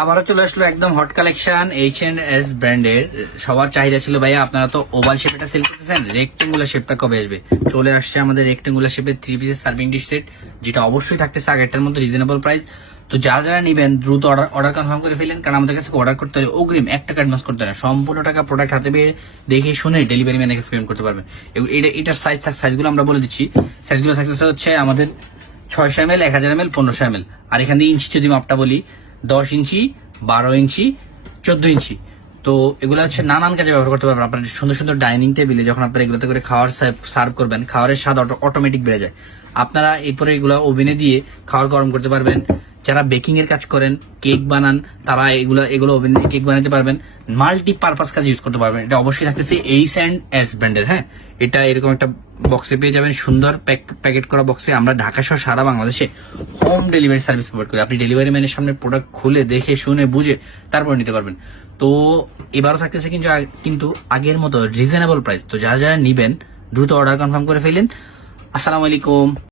আবারও চলে আসলো একদম হট কালেকশন H&S ব্র্যান্ডের। সবার চাহিদা ছিল ভাইয়া আপনারা তো ওভাল শেপটা সেল করতেছেন, রেক্টেঙ্গুলার শেপটা কবে আসবে? চলে আসছে আমাদের রেক্টেঙ্গুলার শেপের 3 পিসের সার্ভিং ডিশ সেট, যেটা অবশ্যই থাকতেছে আগেরটার মধ্যে রিজনেবল প্রাইস। তো যারা যারা নিবেন দ্রুত অর্ডার কনফার্ম করে ফেলেন, কারণ আমাদের কাছে অর্ডার করতে হলে অগ্রিম 1 টাকা অ্যাডভান্স করতে হয়, সম্পূর্ণ টাকা প্রোডাক্ট হাতে পেয়ে দেখে শুনে ডেলিভারি ম্যানের কাছে পেমেন্ট করতে পারবেন। এটার সাইজগুলো আমরা বলে দিচ্ছি। সাইজগুলো থাকতেছে হচ্ছে আমাদের 600 ml, 1000 ml, 1500 ml। আর এখান দিয়ে ইঞ্চি যদি মাপটা বলি, 10 ইঞ্চি, 12 ইঞ্চি, 14 ইঞ্চি। তো এগুলো হচ্ছে নানান কাজে ব্যবহার করতে পারবেন। আপনার সুন্দর সুন্দর ডাইনিং টেবিলে যখন আপনারা এগুলোতে করে খাওয়ার সার্ভ করবেন, খাওয়ারের স্বাদ অটোমেটিক বেড়ে যায়। আপনারা এরপরে এগুলো ওভেনে দিয়ে খাওয়ার গরম করতে পারবেন। যারা বেকিং এর কাজ করেন, কেক বানান, তারা এগুলো ওভেন দিয়ে কেক বানাতে পারবেন। মাল্টি পারপাস কাজ ইউজ করতে পারবেন। এটা অবশ্যই থাকতেছে H&S ব্র্যান্ডের। হ্যাঁ, এটা এরকম একটা বক্সে পেয়ে যাবেন, সুন্দর প্যাকেট করা বক্সে। আমরা ঢাকা সহ সারা বাংলাদেশে হোম ডেলিভারি সার্ভিস প্রোভাইড করি। আপনি ডেলিভারি ম্যানের সামনে প্রোডাক্ট খুলে দেখে শুনে বুঝে তারপর নিতে পারবেন। তো এবারও থাকতেছে কিন্তু আগের মতো রিজনেবল প্রাইস। তো যারা যারা নিবেন দ্রুত অর্ডার কনফার্ম করে ফেলেন। আসসালামু আলাইকুম।